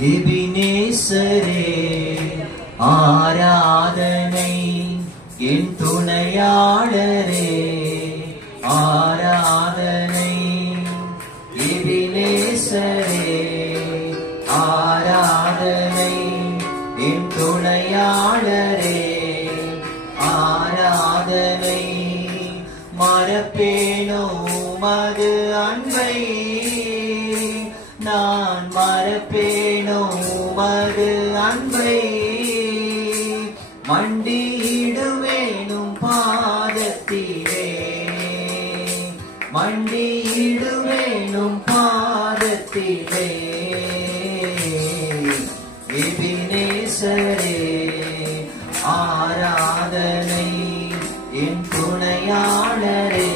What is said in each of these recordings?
எபினேசரே ஆராதனை என் துணையாளரே ஆராதனை எபினேசரே ஆராதனை என் துணையாளரே ஆராதனை மறப்பேனோ உமது அன்பை நான் மறப்பேனோ உமது அன்பை மண்டியிடுவேனும் பாதத்திலே மண்டியிடுவேனும் பாதத்திலே எபினேசரே ஆராதனை என் துணையாளரே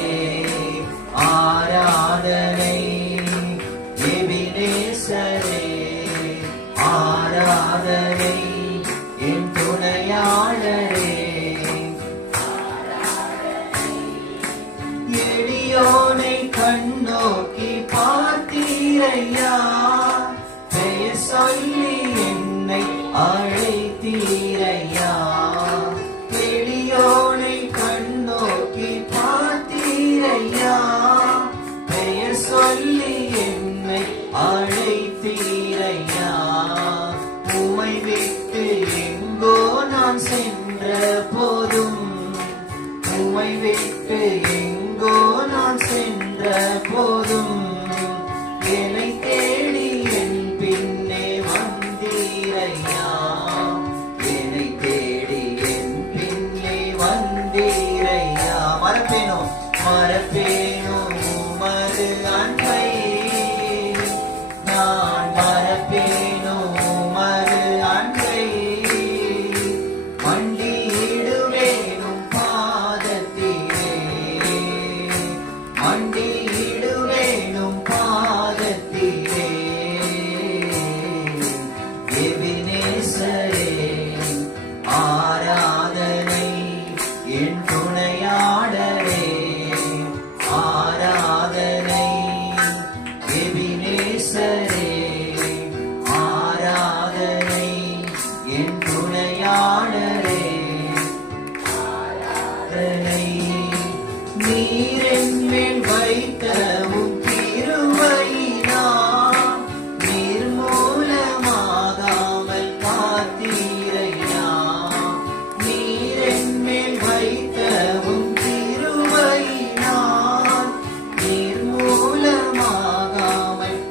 ஆராதனை எபினேசரே ஆராதனை என் துணையாளரே எளியோனை கண்ணோக்கி பார்த்தீரையா பெயர் சொல்லி என்னை அழைத்தீரையா எளியோனை கண்ணோக்கி பார்த்தீரையா பெயர் சொல்லி என்னை அழைத்தீரையா உம்மை விட்டு எங்கோ நான் சென்ற போதும் உம்மை விட்டு எங்கோ நான் சென்ற போதும் என்னை தேடி என் பின்னே வந்தீரையா என்னை தேடி என் பின்னே வந்தீரையா மறப்பேனோ மறப்பேனோ உமது அன்பை நான் மறப்பேனோ உமது அன்பை மண்டியிடுவேனும் பாதத்திலே மண்டியிடுவேனும் பாதத்திலே எபினேசரே ஆராதனை என் துணையாளரே ஆராதனை எபினேசரே ஆராதனை என் துணையாளரே ஆராதனை நீர் என்மேல் வைத்த உம் கிருபையினால் நிர்மூலமாகாமல் காத்தீரையா நீர் என்மேல் வைத்த உம் கிருபையினால் நிர்மூலமாகாமல்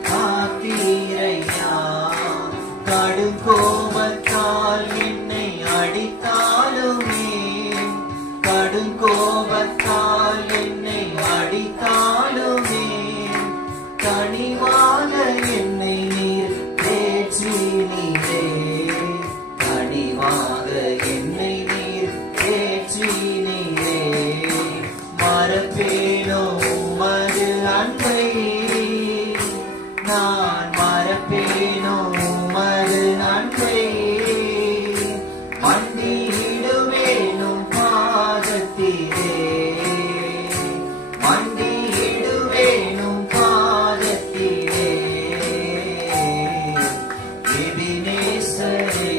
காத்தீரையா கடும் கோபத்தால் என்னை அடித்தாலுமே கடும் கோபத்தால் என்னை அடித்தாலுமே கனிவாக என்னை நீர் தேற்றினீரே கனிவாக என்னை நீர் தேற்றினீரே மறப்பேனோ உமது அன்பை நான் மறப்பேனோ உமது அன்பை மண்டியிடுவேனும் பாதத்திலே மண்டியிடுவேனும் பாதத்திலே எபினேசரே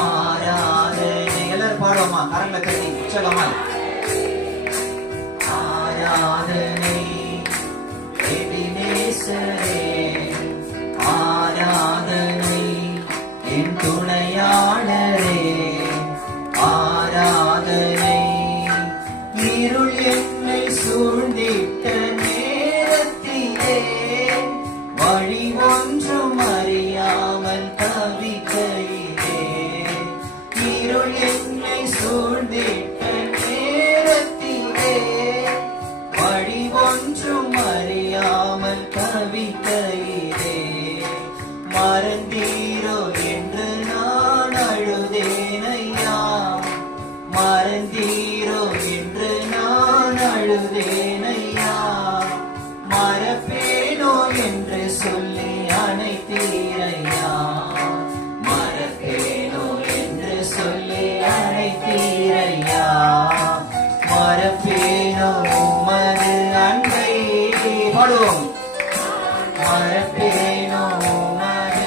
ஆராதனை எல்லாரும் பாடுவோமா கரங்களை கட்டி உற்சாகமாய் ஆராதனை எபினேசரே ஆராதனை என் துணையாளரே ஆராதனை இருள் என்னை சூழ்ந்திட்ட நேரத்திலே வழி ஒன்றும் அறியாமல் தவிக்கையிலே இருள் என்னை சூழ்ந்திட்ட நேரத்திலே வழி ஒன்றும் அறியாமல் தவிக்கையிலே மறந்தீரோ என்று நான் அழுதேனையா மறந்தீரோ என்று நான் அழுதேனையா மறப்பேனோ என்று சொல்லி அணைத்தீரையா மறப்பேனோ என்று சொல்லி அணைத்தீரையா மறப்பேனோ உமது அன்பை பாடுவோம் மறப்பேனோ உமது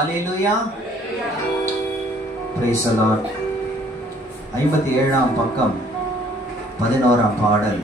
அல்லேலூயா. Praise the Lord. 57ஆம் பக்கம் 11ஆம் பாடல்.